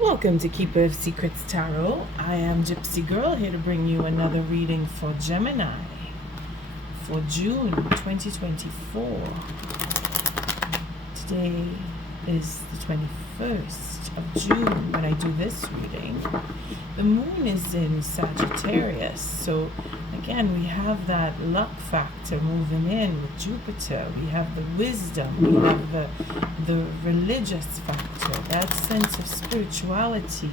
Welcome to Keeper of Secrets Tarot. I am Gypsy Girl here to bring you another reading for Gemini for June 2024. Today is the 21st of June when I do this reading. The moon is in Sagittarius, so again we have that luck factor moving in with Jupiter. We have the wisdom, we have the religious factor, that sense of spirituality,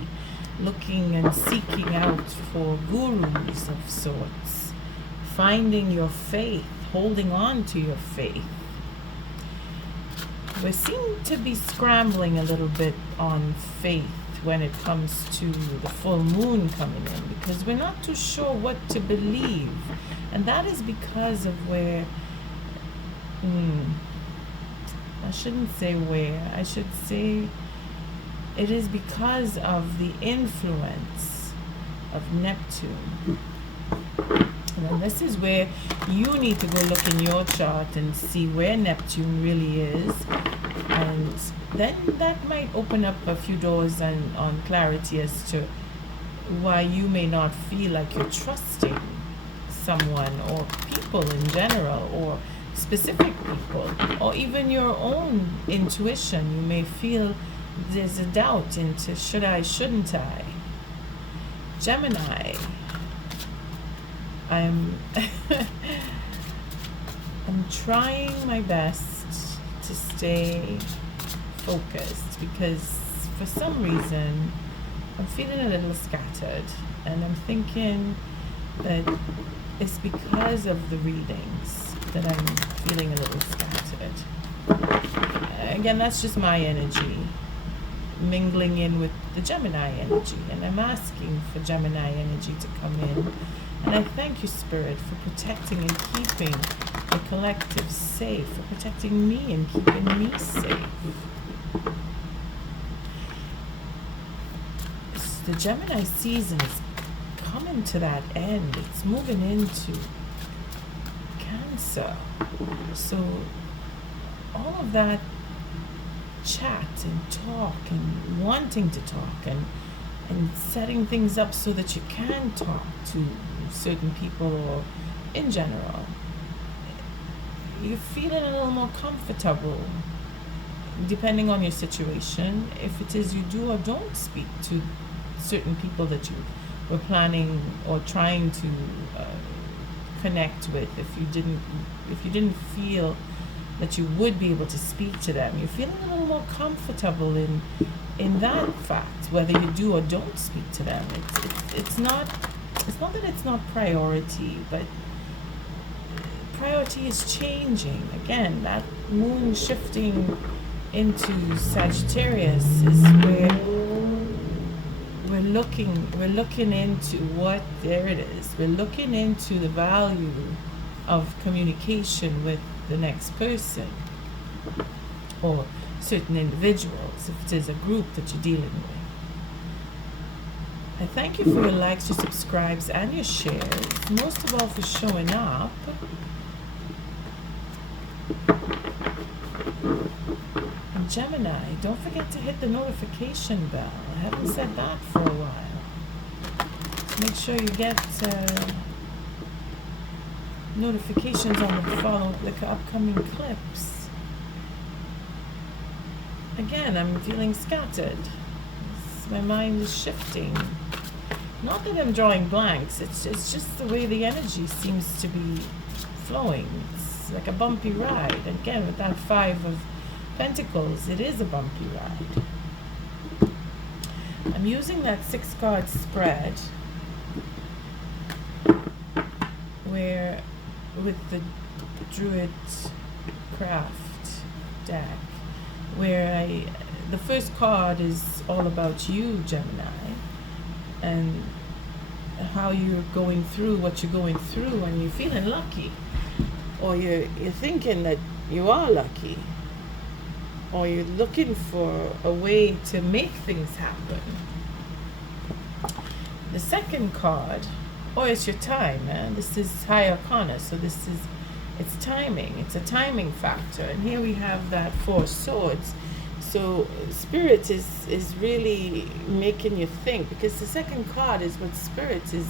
looking and seeking out for gurus of sorts, finding your faith, holding on to your faith. We seem to be scrambling a little bit on faith when it comes to the full moon coming in, because we're not too sure what to believe, and that is because of where I shouldn't say where, I should say it is because of the influence of Neptune. And this is where you need to go look in your chart and see where Neptune really is, and then that might open up a few doors and on clarity as to why you may not feel like you're trusting someone or people in general, or specific people, or even your own intuition. You may feel there's a doubt into should I, shouldn't I. Gemini, I'm trying my best to stay focused, because for some reason I'm feeling a little scattered, and I'm thinking that it's because of the readings that I'm feeling a little scattered. Again, that's just my energy mingling in with the Gemini energy, and I'm asking for Gemini energy to come in. And I thank you, Spirit, for protecting and keeping the collective safe, for protecting me and keeping me safe. The Gemini season is coming to that end. It's moving into Cancer. So all of that chat and talk and wanting to talk and setting things up so that you can talk to certain people, or in general, you're feeling a little more comfortable depending on your situation. If it is you do or don't speak to certain people that you were planning or trying to connect with, if you didn't feel that you would be able to speak to them, you're feeling a little more comfortable in that fact, whether you do or don't speak to them. It's not that it's not priority, but priority is changing. Again, that moon shifting into Sagittarius is where we're looking into what, there it is, we're looking into the value of communication with the next person or certain individuals, if it is a group that you're dealing with. I thank you for your likes, your subscribes, and your shares, most of all for showing up. And Gemini, don't forget to hit the notification bell. I haven't said that for a while. Make sure you get notifications on the upcoming clips. Again, I'm feeling scattered. My mind is shifting. Not that I'm drawing blanks, it's just the way the energy seems to be flowing. It's like a bumpy ride. Again, with that 5 of Pentacles, it is a bumpy ride. I'm using that 6-card spread where, with the Druid Craft deck, where the first card is all about you, Gemini, and how you're going through what you're going through, and you're feeling lucky, or you're thinking that you are lucky, or you're looking for a way to make things happen. The second card, it's your time, man. This is High Arcana, so it's timing. It's a timing factor, and here we have that 4 swords. So spirit is really making you think, because the second card is what spirit is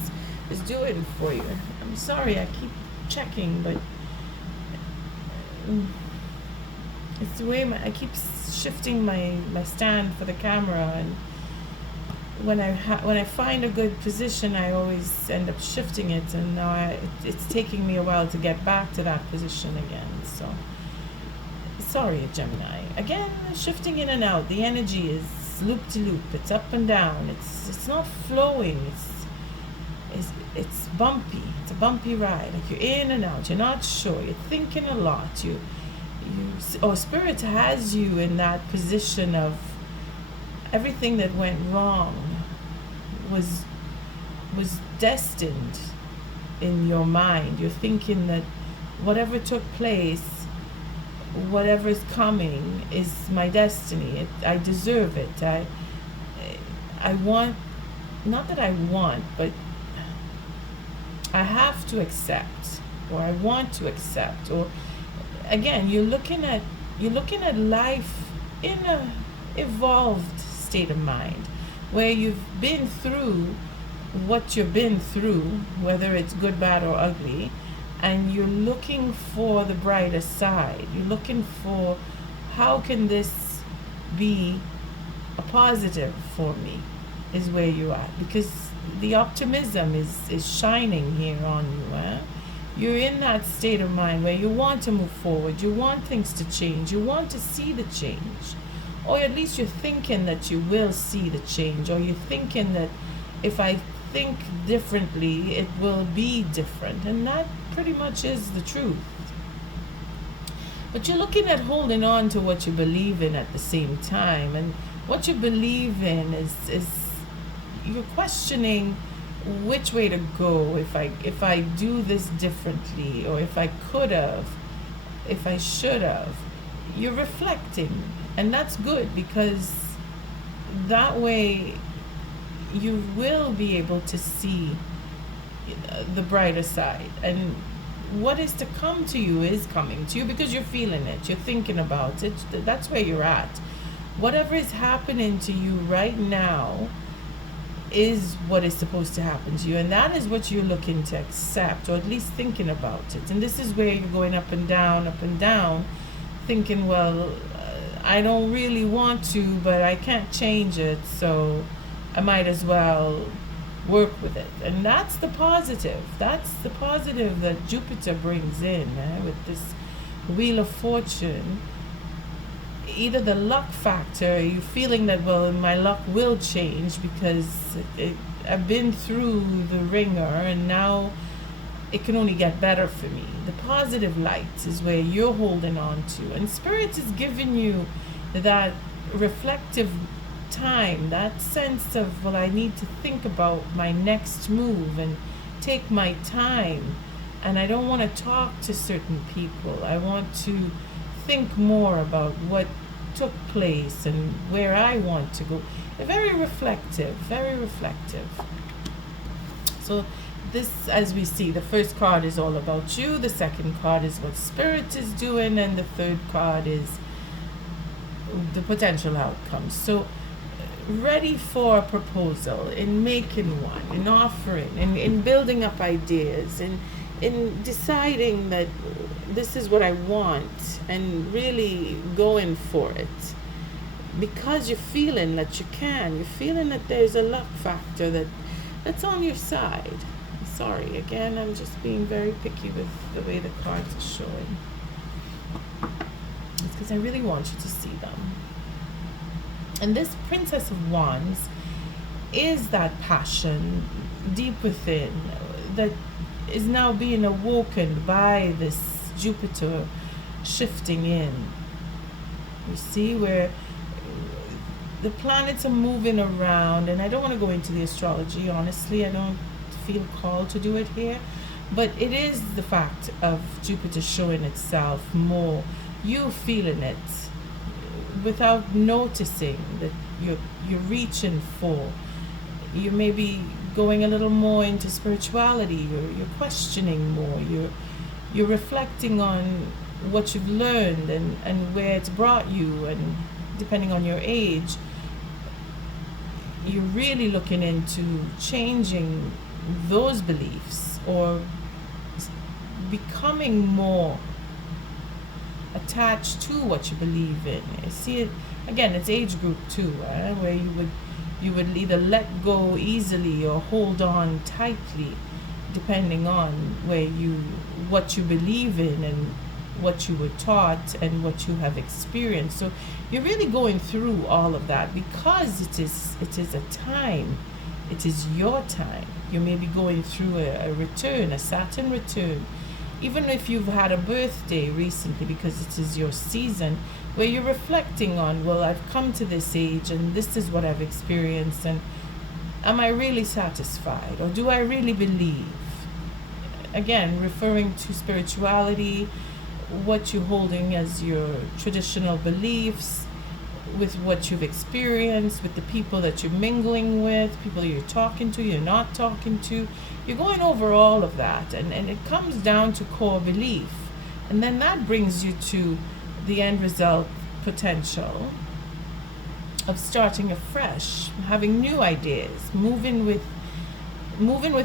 doing for you. I'm sorry, I keep checking, but it's the way I keep shifting my stand for the camera, and when I find a good position, I always end up shifting it, and now it's taking me a while to get back to that position again. So sorry, Gemini. Again, shifting in and out. The energy is loop to loop. It's up and down. It's not flowing. It's bumpy. It's a bumpy ride. Like you're in and out. You're not sure. You're thinking a lot. Spirit has you in that position of everything that went wrong was destined in your mind. You're thinking that whatever took place, whatever is coming, is my destiny. I deserve it. I want, not that I want, but I have to accept, or I want to accept. Or again, you're looking at life in a evolved state of mind, where you've been through what you've been through, whether it's good, bad, or ugly, and you're looking for the brighter side. You're looking for, how can this be a positive for me, is where you're at, because the optimism is shining here on you. You're in that state of mind where you want to move forward, you want things to change, you want to see the change, or at least you're thinking that you will see the change, or you're thinking that if I think differently, it will be different, and that pretty much is the truth. But you're looking at holding on to what you believe in at the same time, and what you believe in is you're questioning which way to go, if I do this differently, or if I could have, if I should have. You're reflecting, and that's good, because that way you will be able to see the brighter side, and what is to come to you is coming to you, because you're feeling it, you're thinking about it. That's where you're at. Whatever is happening to you right now is what is supposed to happen to you, and that is what you're looking to accept, or at least thinking about it. And this is where you're going up and down, thinking, well, I don't really want to, but I can't change it, so I might as well work with it. And that's the positive. That's the positive that Jupiter brings in, with this Wheel of Fortune. Either the luck factor, you feeling that, well, my luck will change because I've been through the ringer, and now it can only get better for me. The positive light is where you're holding on to, and Spirit is giving you that reflective time, that sense of, well, I need to think about my next move and take my time, and I don't want to talk to certain people. I want to think more about what took place and where I want to go. Very reflective, very reflective. So this, as we see, the first card is all about you, the second card is what Spirit is doing, and the third card is the potential outcomes. So ready for a proposal, in making one, in offering, in building up ideas, in deciding that this is what I want, and really going for it, because you're feeling that you can. You're feeling that there's a luck factor that's on your side. Sorry, again, I'm just being very picky with the way the cards are showing. It's because I really want you to see them. And this Princess of Wands is that passion deep within that is now being awoken by this Jupiter shifting in. You see where the planets are moving around, and I don't want to go into the astrology, honestly. I don't feel called to do it here, but it is the fact of Jupiter showing itself more. You feeling it without noticing that you're reaching for. You may be going a little more into spirituality. You're questioning more. You're reflecting on what you've learned and where it's brought you, and depending on your age, you're really looking into changing those beliefs or becoming more attached to what you believe in. I see it again, it's age group too, where you would either let go easily or hold on tightly, depending on what you believe in and what you were taught and what you have experienced. So you're really going through all of that because it is a time. It is your time. You may be going through a Saturn return, even if you've had a birthday recently, because it is your season where you're reflecting on, well, I've come to this age and this is what I've experienced, and am I really satisfied, or do I really believe? Again, referring to spirituality, what you're holding as your traditional beliefs, with what you've experienced, with the people that you're mingling with, people you're talking to, you're not talking to. You're going over all of that, and it comes down to core belief. And then that brings you to the end result potential of starting afresh, having new ideas, moving with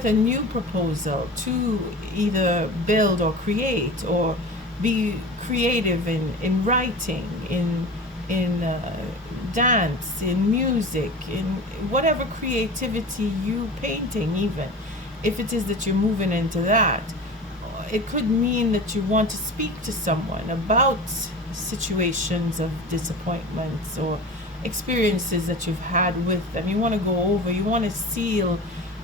a new proposal to either build or create, or be creative in writing, in dance, in music, in whatever creativity you painting. Even if it is that you're moving into that, it could mean that you want to speak to someone about situations of disappointments or experiences that you've had with them. You want to go over, you want to seal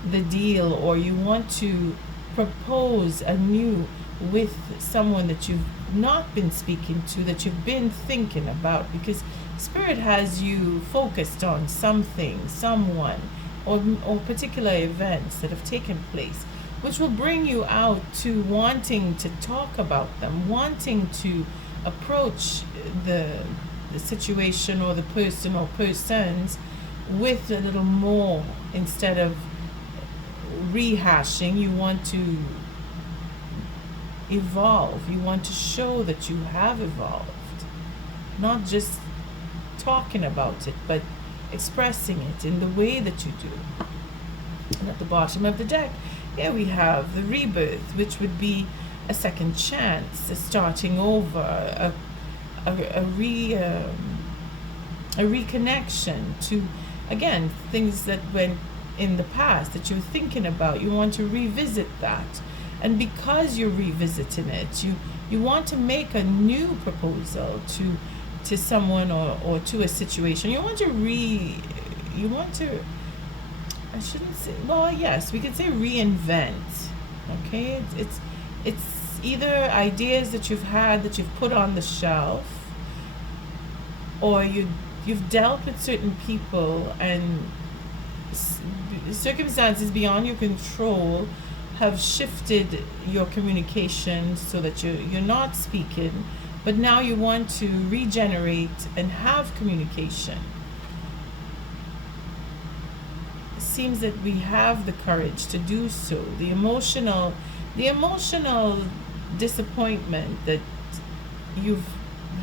the deal, or you want to propose anew with someone that you've not been speaking to, that you've been thinking about, because Spirit has you focused on something, someone, or particular events that have taken place, which will bring you out to wanting to talk about them, wanting to approach the situation or the person or persons with a little more. Instead of rehashing, you want to evolve. You want to show that you have evolved, not just talking about it, but expressing it in the way that you do. And at the bottom of the deck, here we have the rebirth, which would be a second chance, a starting over, a reconnection to, again, things that went in the past that you're thinking about. You want to revisit that, and because you're revisiting it, you want to make a new proposal to someone or to a situation. You want to I shouldn't say, well, yes, we could say reinvent. Okay, it's either ideas that you've had that you've put on the shelf, or you've dealt with certain people and circumstances beyond your control have shifted your communication so that you're not speaking, but now you want to regenerate and have communication. It seems that we have the courage to do so. The emotional disappointment that you've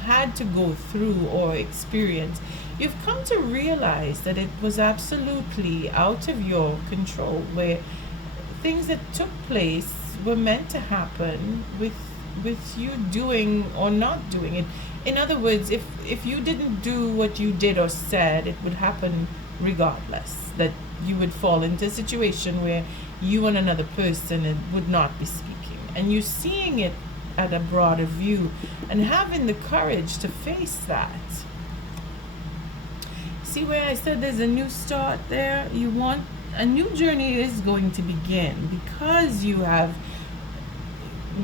had to go through or experience, you've come to realize that it was absolutely out of your control, where things that took place were meant to happen with you doing or not doing it. In other words, if you didn't do what you did or said, it would happen regardless, that you would fall into a situation where you and another person would not be speaking, and you're seeing it at a broader view and having the courage to face that. See where I said there's a new start there? You want a new journey is going to begin because you have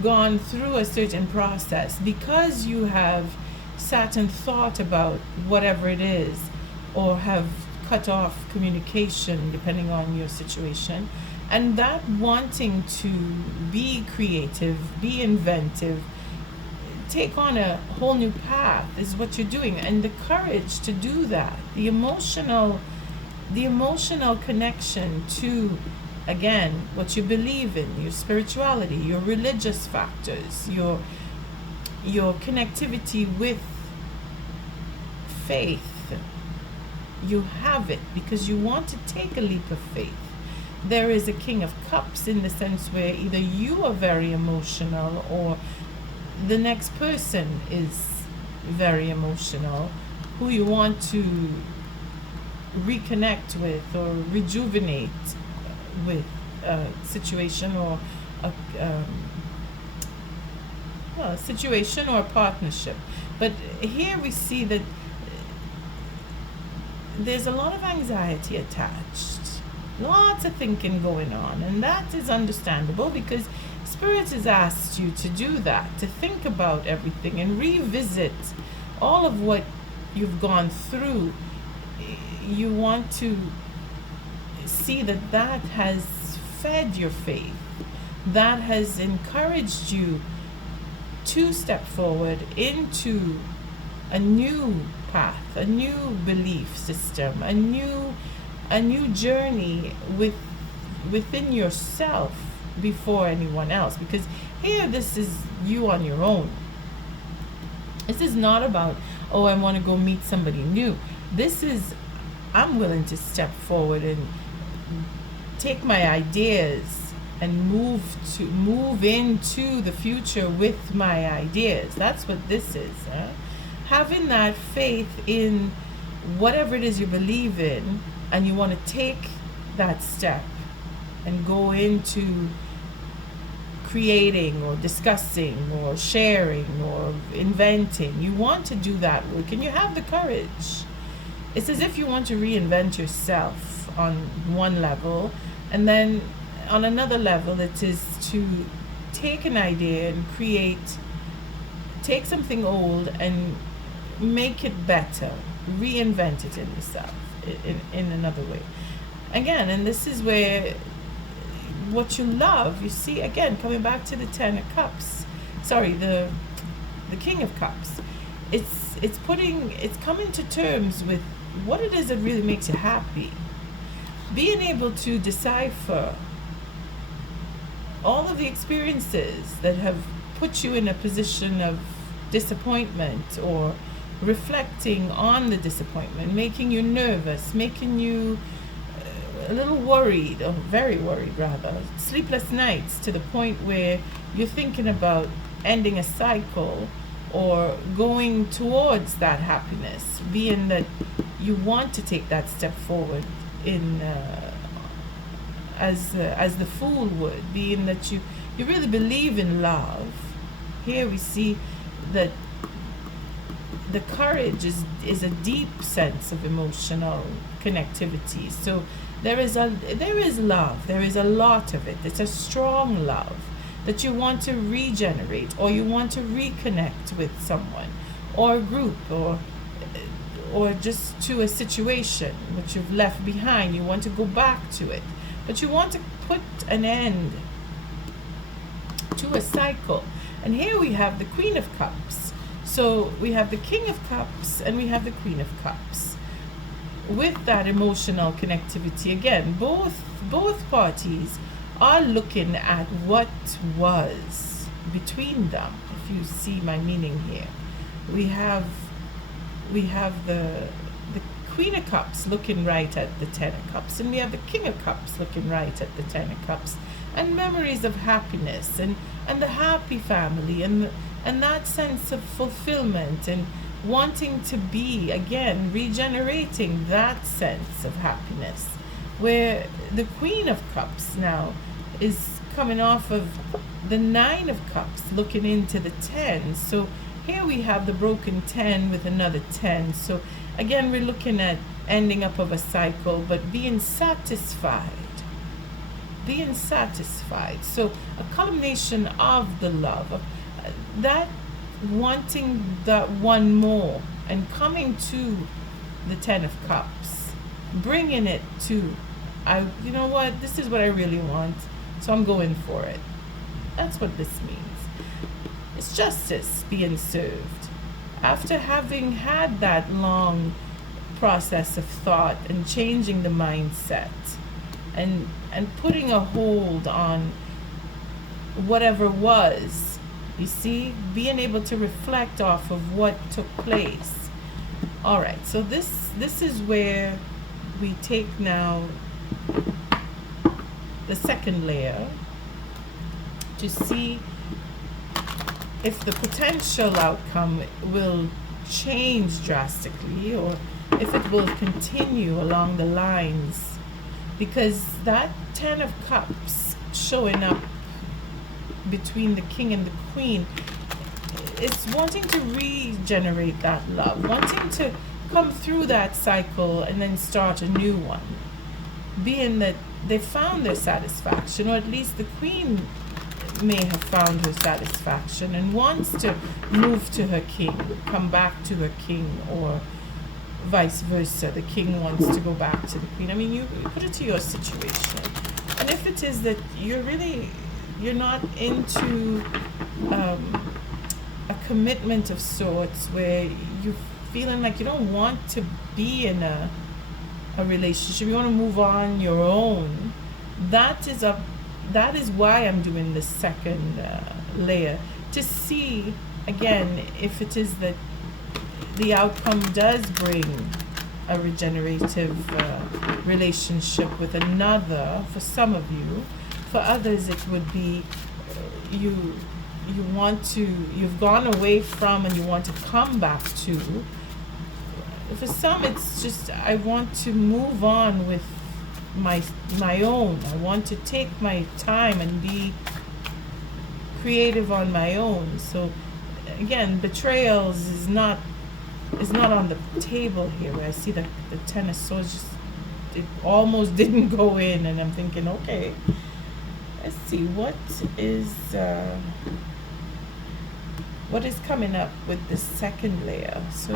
gone through a certain process, because you have sat and thought about whatever it is, or have cut off communication depending on your situation, and that wanting to be creative, be inventive, take on a whole new path is what you're doing, and the courage to do that, the emotional connection to, again, what you believe in, your spirituality, your religious factors, your connectivity with faith, you have it because you want to take a leap of faith. There is a King of Cups in the sense where either you are very emotional or the next person is very emotional, who you want to reconnect with or rejuvenate with a situation or a situation or a partnership. But here we see that there's a lot of anxiety attached, lots of thinking going on, and that is understandable because Spirit has asked you to do that, to think about everything and revisit all of what you've gone through. You want to see that that has fed your faith, that has encouraged you to step forward into a new path, a new belief system, a new journey within yourself before anyone else. Because here, this is you on your own. This is not about, oh, I want to go meet somebody new. This is, I'm willing to step forward and take my ideas and move into the future with my ideas. That's what this is. Having that faith in whatever it is you believe in, and you want to take that step and go into creating or discussing or sharing or inventing. You want to do that work and you have the courage. It's as if you want to reinvent yourself on one level, and then on another level it is to take an idea and take something old and make it better, reinvent it in yourself in another way. Again, and this is where what you love, you see, again, coming back to the Ten of Cups, sorry, the King of Cups, it's coming to terms with what it is that really makes you happy. Being able to decipher all of the experiences that have put you in a position of disappointment, or reflecting on the disappointment, making you nervous, making you a little worried, or very worried rather, sleepless nights to the point where you're thinking about ending a cycle or going towards that happiness, being that you want to take that step forward in as the Fool would, being that you really believe in love. Here we see that the courage is a deep sense of emotional connectivity. So there is love, there is a lot of it. It's a strong love that you want to regenerate, or you want to reconnect with someone or a group, or just to a situation which you've left behind. You want to go back to it, but you want to put an end to a cycle. And here we have the Queen of Cups. So we have the King of Cups and we have the Queen of Cups. With that emotional connectivity, again, both parties are looking at what was between them. If you see my meaning here, we have the Queen of Cups looking right at the Ten of Cups, and we have the King of Cups looking right at the Ten of Cups, and memories of happiness and the happy family and that sense of fulfillment and wanting to be, again, regenerating that sense of happiness. Where the Queen of Cups now is coming off of the Nine of Cups looking into the 10. So here we have the broken 10 with another 10. So again, we're looking at ending up of a cycle, but being satisfied. So a culmination of the love, that wanting that one more, and coming to the Ten of Cups, bringing it to, you know what, this is what I really want, so I'm going for it. That's what this means. It's justice being served. After having had that long process of thought and changing the mindset and putting a hold on whatever was, you see, being able to reflect off of what took place, All right, so this is where we take now the second layer to see if the potential outcome will change drastically or if it will continue along the lines, because that 10 of Cups showing up between the king and the queen is wanting to regenerate that love, wanting to come through that cycle and then start a new one, being that they found their satisfaction, or at least the queen may have found her satisfaction and wants to move to her king, come back to her king, or vice versa. The king wants to go back to the queen. I mean, you put it to your situation. And if it is that you're not into a commitment of sorts, where you're feeling like you don't want to be in a relationship, you want to move on your own, that is why I'm doing the second layer, to see again if it is that the outcome does bring a regenerative relationship with another. For some of you, for others it would be you've gone away from and you want to come back to. For some it's just, I want to move on with my own. I want to take my time and be creative on my own. So again, betrayals is not on the table here, where I see the 10 of swords, just it almost didn't go in, and I'm thinking, okay, let's see what is coming up with the second layer. So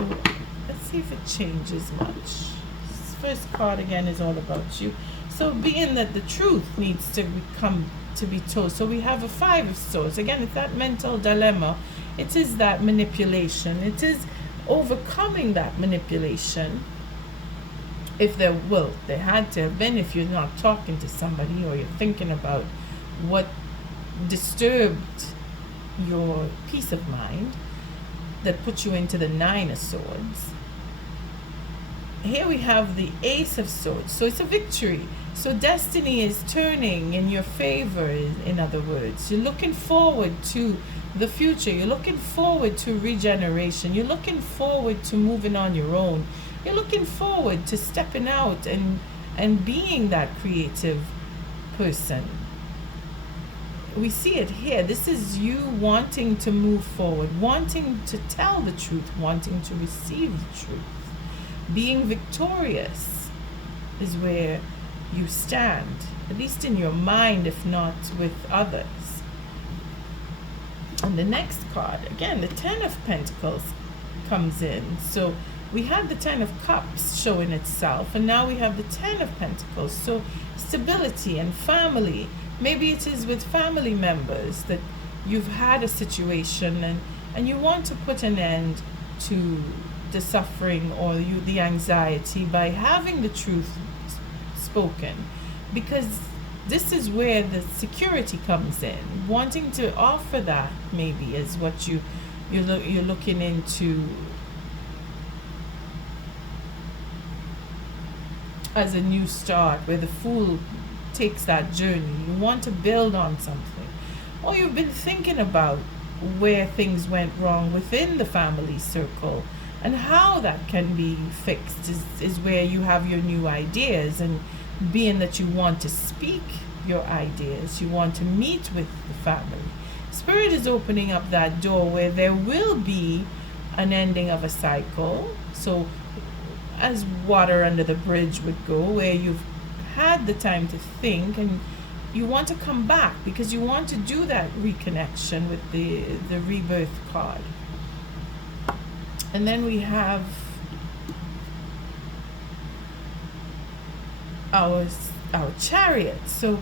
let's see if it changes much. This first card again is all about you. So being that the truth needs to come to be told, so we have a 5 of swords. Again, it's that mental dilemma. It is that manipulation. It is overcoming that manipulation. If there had to have been, if you're not talking to somebody or you're thinking about what disturbed your peace of mind that put you into the 9 of swords. Here we have the Ace of Swords. So it's a victory. So destiny is turning in your favor, in other words. You're looking forward to the future. You're looking forward to regeneration. You're looking forward to moving on your own. You're looking forward to stepping out and being that creative person. We see it here. This is you wanting to move forward, wanting to tell the truth, wanting to receive the truth. Being victorious is where you stand, at least in your mind, if not with others. And the next card, again, the 10 of Pentacles comes in. So we had the 10 of Cups showing itself, and now we have the 10 of Pentacles. So stability and family. Maybe it is with family members that you've had a situation and you want to put an end to the suffering or the anxiety by having the truth spoken, because this is where the security comes in. Wanting to offer that maybe is what you're looking into as a new start, where the Fool takes that journey. You want to build on something, or you've been thinking about where things went wrong within the family circle and how that can be fixed is where you have your new ideas. And being that you want to speak your ideas, you want to meet with the family, Spirit is opening up that door where there will be an ending of a cycle. So as water under the bridge would go, where you've had the time to think and you want to come back because you want to do that reconnection with the rebirth card. And then we have our Chariot. So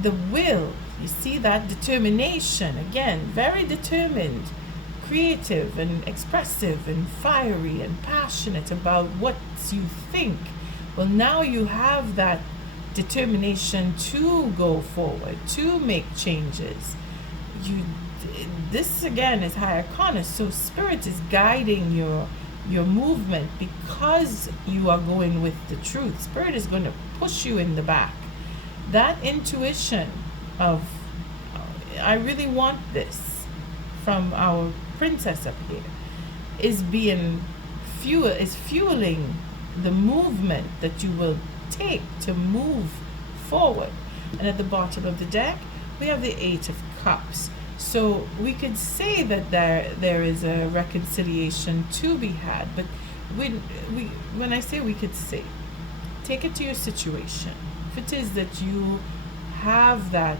the will, you see that determination, again, very determined, creative and expressive and fiery and passionate about what you think. Well, now you have that determination to go forward, to make changes. This again is High Arcana, so Spirit is guiding your your movement, because you are going with the truth. Spirit is going to push you in the back. That intuition of, I really want this, from our princess up here, is fueling the movement that you will take to move forward. And at the bottom of the deck, we have the Eight of Cups. So we could say that there is a reconciliation to be had, but when I say we could say, take it to your situation. If it is that you have that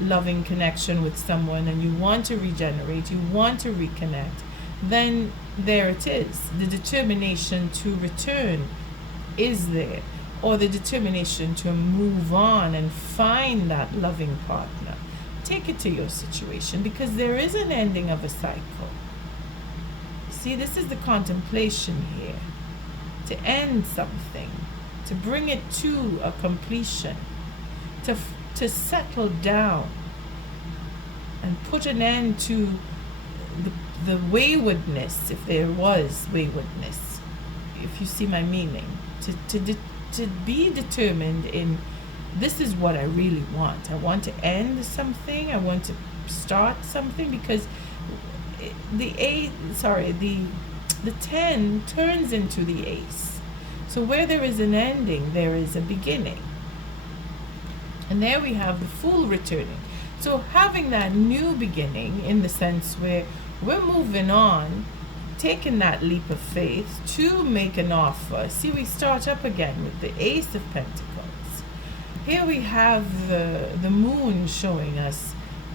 loving connection with someone and you want to regenerate, you want to reconnect, then there it is. The determination to return is there, or the determination to move on and find that loving partner. Take it to your situation, because there is an ending of a cycle. See, this is the contemplation here. To end something, to bring it to a completion, to settle down and put an end to the waywardness, if there was waywardness, if you see my meaning. To be determined in, this is what I really want. I want to end something. I want to start something, because the 10 turns into the ace. So where there is an ending, there is a beginning. And there we have the Fool returning. So having that new beginning, in the sense where we're moving on, taking that leap of faith to make an offer. See, we start up again with the Ace of Pentacles. Here we have the moon showing us,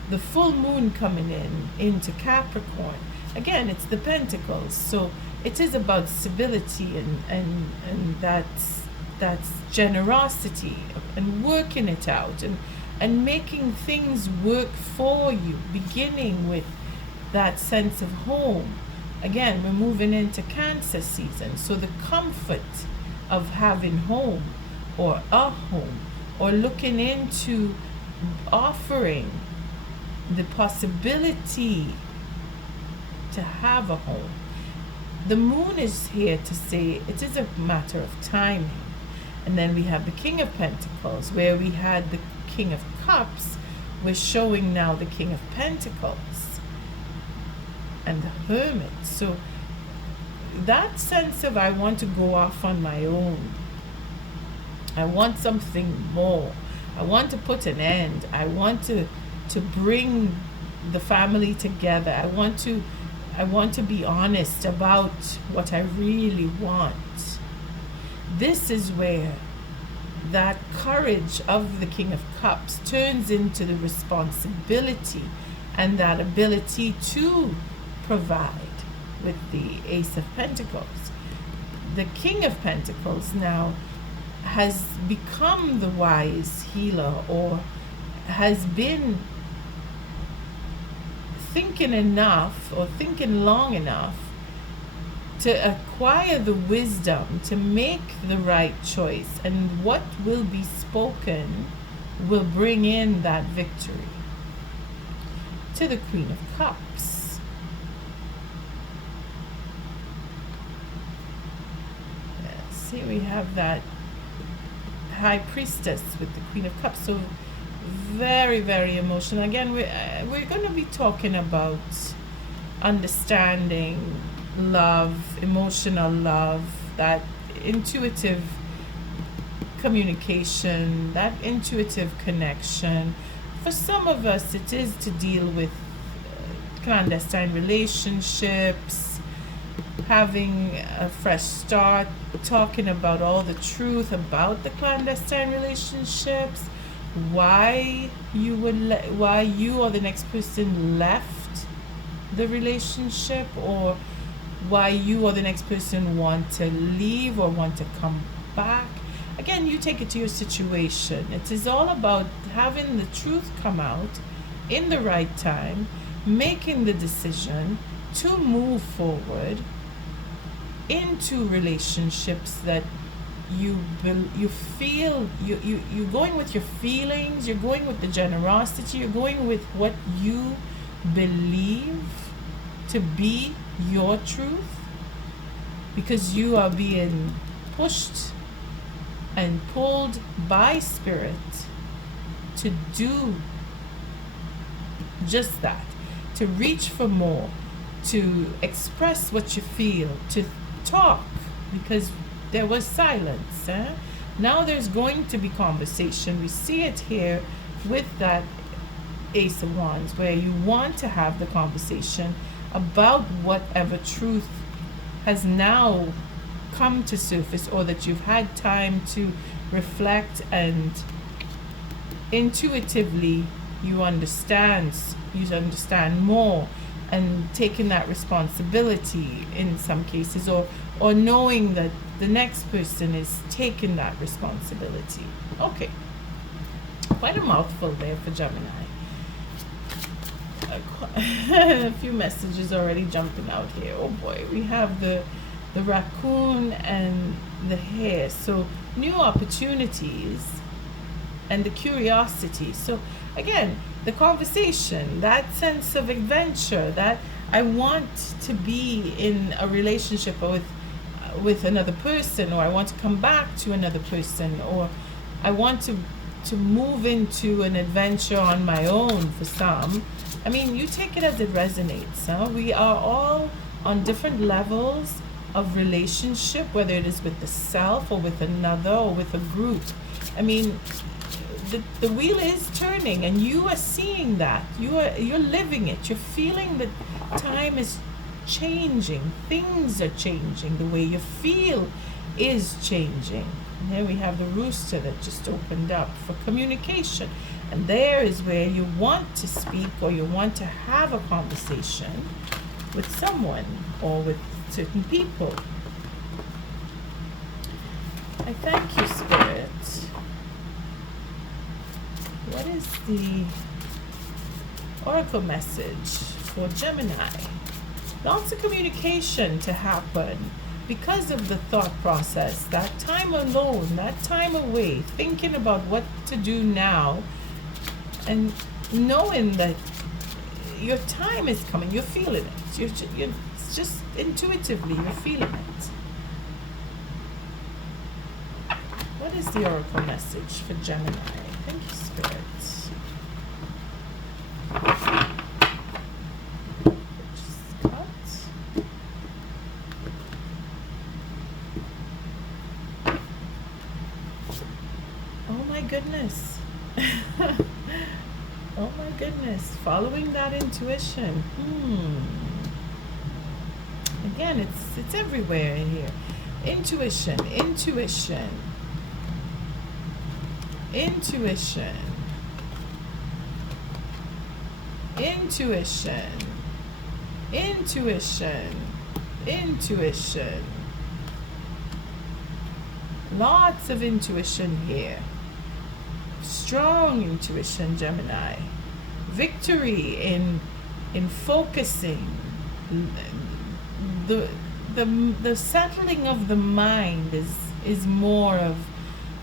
the full moon coming into Capricorn. Again, it's the Pentacles, so it is about stability and that's generosity and working it out and making things work for you, beginning with that sense of home. Again, we're moving into Cancer season, so the comfort of having home, or a home, or looking into offering the possibility to have a home. The moon is here to say it is a matter of timing. And then we have the King of Pentacles, where we had the King of Cups. We're showing now the King of Pentacles and the Hermit. So that sense of, I want to go off on my own. I want something more. I want to put an end. I want to bring the family together. I want to be honest about what I really want. This is where that courage of the King of Cups turns into the responsibility and that ability to provide with the Ace of Pentacles. The King of Pentacles now has become the wise healer, or has been thinking enough or thinking long enough to acquire the wisdom to make the right choice, and what will be spoken will bring in that victory. To the Queen of Cups. Yes, here we have that High Priestess with the Queen of Cups. So very, very emotional. Again, we're going to be talking about understanding love, emotional love, that intuitive communication, that intuitive connection. For some of us, it is to deal with clandestine relationships, having a fresh start, talking about all the truth about the clandestine relationships, why you or the next person left the relationship, or why you or the next person want to leave or want to come back. Again, you take it to your situation. It is all about having the truth come out in the right time, making the decision to move forward into relationships that you feel, you're going with your feelings, you're going with the generosity, you're going with what you believe to be your truth. because you are being pushed and pulled by spirit to do just that, to reach for more, to express what you feel, to talk, because there was silence. Now there's going to be conversation. We see it here with that Ace of Wands, where you want to have the conversation about whatever truth has now come to surface, or that you've had time to reflect, and intuitively you understand more, and taking that responsibility in some cases, or knowing that the next person is taking that responsibility. Okay, quite a mouthful there for Gemini. A few messages already jumping out here. Oh boy, we have the raccoon and the hare. So new opportunities and the curiosity. So again, the conversation, that sense of adventure, that I want to be in a relationship with another person, or I want to come back to another person, or I want to move into an adventure on my own for some. I mean, you take it as it resonates. We are all on different levels of relationship, whether it is with the self or with another or with a group. I mean, the wheel is turning, and you are seeing that. You're living it. You're feeling that time is changing. Things are changing. The way you feel is changing. And here we have the rooster that just opened up for communication. And there is where you want to speak, or you want to have a conversation with someone or with certain people. I thank you, Spirit. What is the Oracle message for Gemini? Lots of communication to happen because of the thought process, that time alone, that time away, thinking about what to do now, and knowing that your time is coming. You're feeling it. You're just intuitively, you're feeling it. What is the Oracle message for Gemini? Thank you, Spirit. Just cut. Oh my goodness. Oh my goodness. Following that intuition. Again, it's everywhere in here. Intuition, intuition, intuition, intuition, intuition, intuition. Lots of intuition here. Strong intuition, Gemini. Victory in focusing. The settling of the mind is more of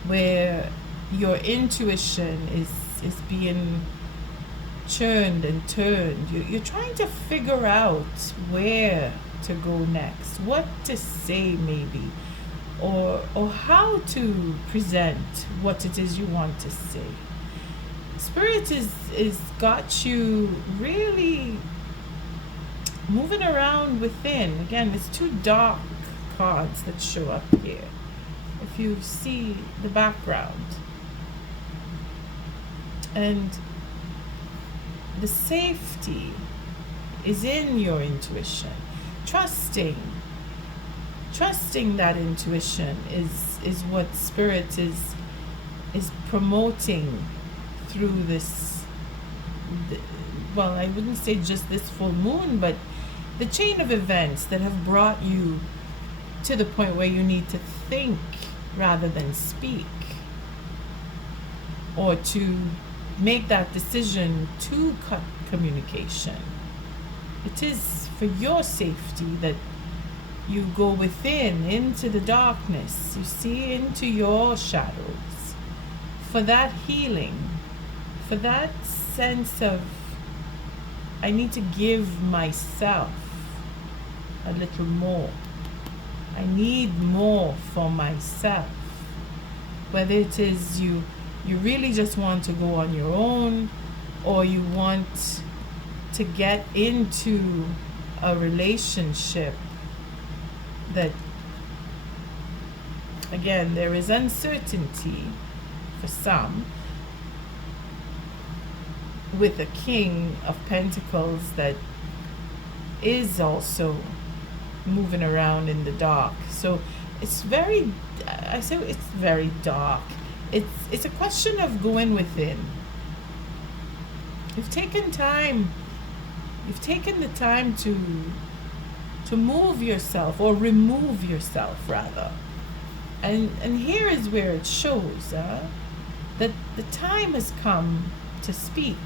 where your intuition is being churned and turned. You're trying to figure out where to go next, what to say maybe, or how to present what it is you want to say. Spirit is got you really moving around within. Again, it's two dark cards that show up here. If you see the background. And the safety is in your intuition. Trusting that intuition is what Spirit is promoting through this, well, I wouldn't say just this full moon, but the chain of events that have brought you to the point where you need to think rather than speak, or to make that decision to cut communication. It is for your safety that you go within, into the darkness, you see, into your shadows, for that healing, for that sense of, I need to give myself a little more. I need more for myself. Whether it is you really just want to go on your own, or you want to get into a relationship that, again, there is uncertainty for some, with a King of Pentacles that is also moving around in the dark. So it's very, I say it's very dark. It's a question of going within. You've taken the time to move yourself, or remove yourself rather. And here is where it shows that the time has come to speak.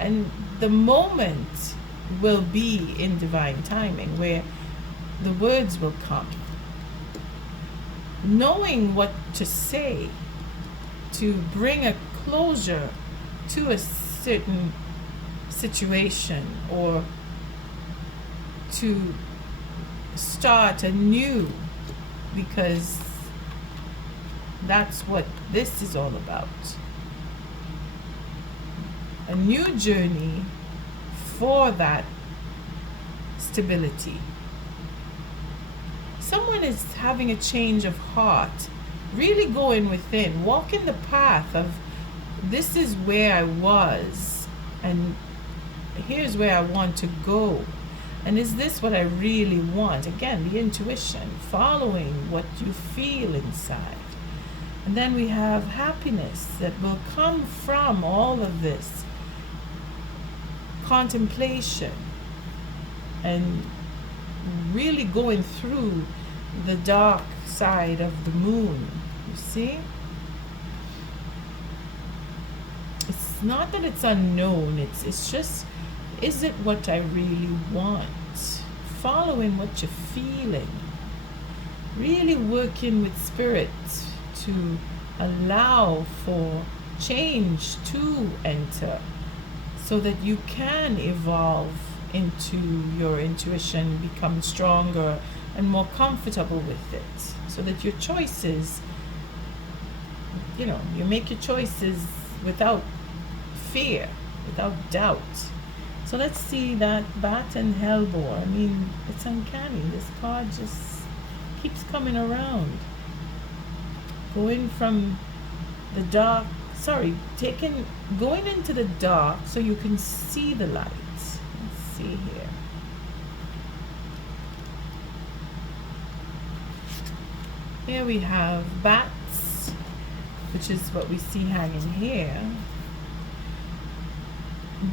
And the moment will be in divine timing, where the words will come. Knowing what to say to bring a closure to a certain situation, or to start anew, because that's what this is all about. A new journey for that stability. Someone is having a change of heart, really going within, walking the path of, this is where I was, and here's where I want to go. And is this what I really want? Again, the intuition, following what you feel inside. And then we have happiness that will come from all of this contemplation, and really going through the dark side of the moon. You see? It's not that it's unknown, it's just, is it what I really want? Following what you're feeling. Really working with spirit to allow for change to enter, so that you can evolve into your intuition, become stronger and more comfortable with it, so that your choices, you make your choices without fear, without doubt. So let's see that Bat and Hellbore. I mean, it's uncanny. This card just keeps coming around. Going from the dark, going into the dark so you can see the light. Let's see here. Here we have bats, which is what we see hanging here.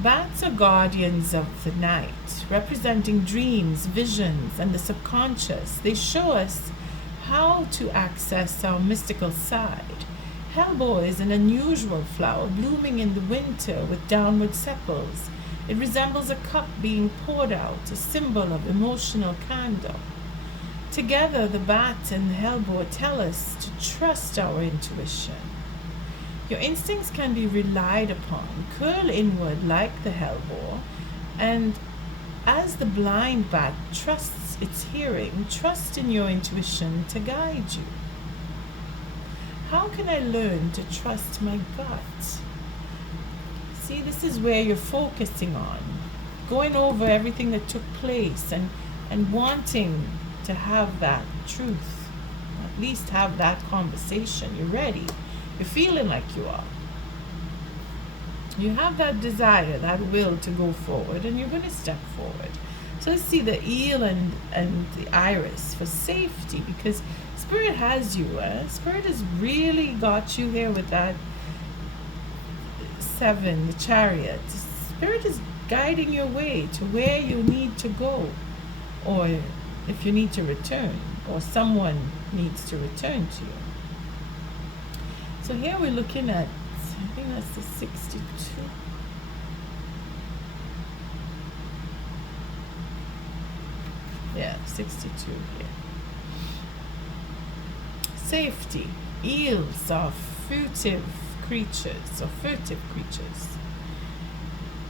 Bats are guardians of the night, representing dreams, visions, and the subconscious. They show us how to access our mystical side. Hellebore is an unusual flower blooming in the winter with downward sepals. It resembles a cup being poured out, a symbol of emotional candor. Together, the bat and the hellebore tell us to trust our intuition. Your instincts can be relied upon. Curl inward like the hellebore, and as the blind bat trusts its hearing, trust in your intuition to guide you. How can I learn to trust my gut? See, this is where you're focusing on, going over everything that took place, and wanting to have that truth, at least have that conversation. You're ready. You're feeling like you are. You have that desire, that will to go forward, and you're going to step forward. So let's see the eel and the iris for safety, because Spirit has you. Spirit has really got you here with that 7, the chariot. Spirit is guiding your way to where you need to go, or if you need to return, or someone needs to return to you. So here we're looking at, I think that's the 62. Yeah, 62 here. Safety. Eels are furtive creatures.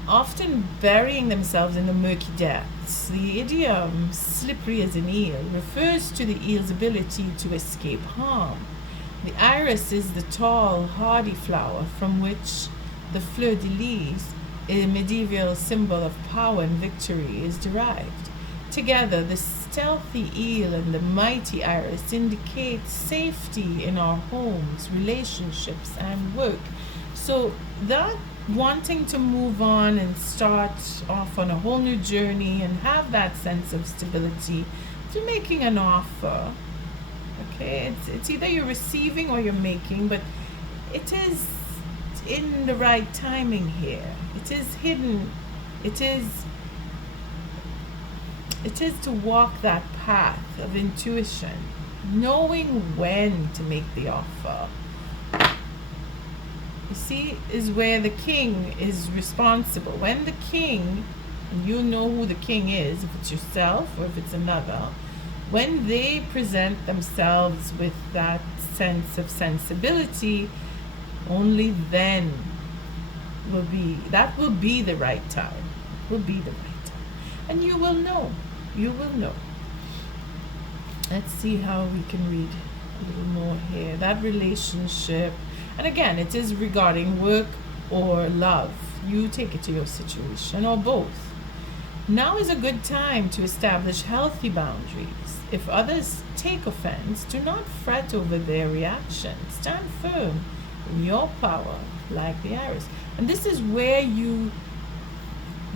often burying themselves in the murky depths. The idiom slippery as an eel refers to the eel's ability to escape harm. The iris is the tall, hardy flower from which the fleur de lis, a medieval symbol of power and victory, is derived. Together, the stealthy eel and the mighty iris indicate safety in our homes, relationships, and work. So that wanting to move on and start off on a whole new journey and have that sense of stability through making an offer. Okay, it's either you're receiving or you're making, but it is in the right timing here. It is hidden. It is to walk that path of intuition, knowing when to make the offer. You see, is where the king is responsible. When the king, and you know who the king is, if it's yourself or if it's another, when they present themselves with that sense of sensibility, only then will be the right time. Will be the right time. And you will know. You will know. Let's see how we can read a little more here. That relationship, and again, it is regarding work or love. You take it to your situation, or both. Now is a good time to establish healthy boundaries. If others take offense, do not fret over their reaction. Stand firm in your power, like the iris. And this is where you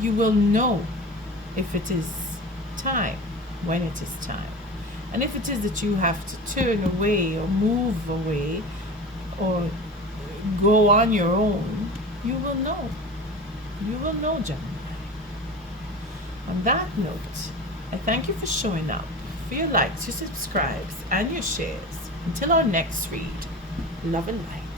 will know if it is time, when it is time. And if it is that you have to turn away or move away or go on your own, you will know. You will know, Gemini. On that note, I thank you for showing up, for your likes, your subscribes, and your shares. Until our next read, love and light.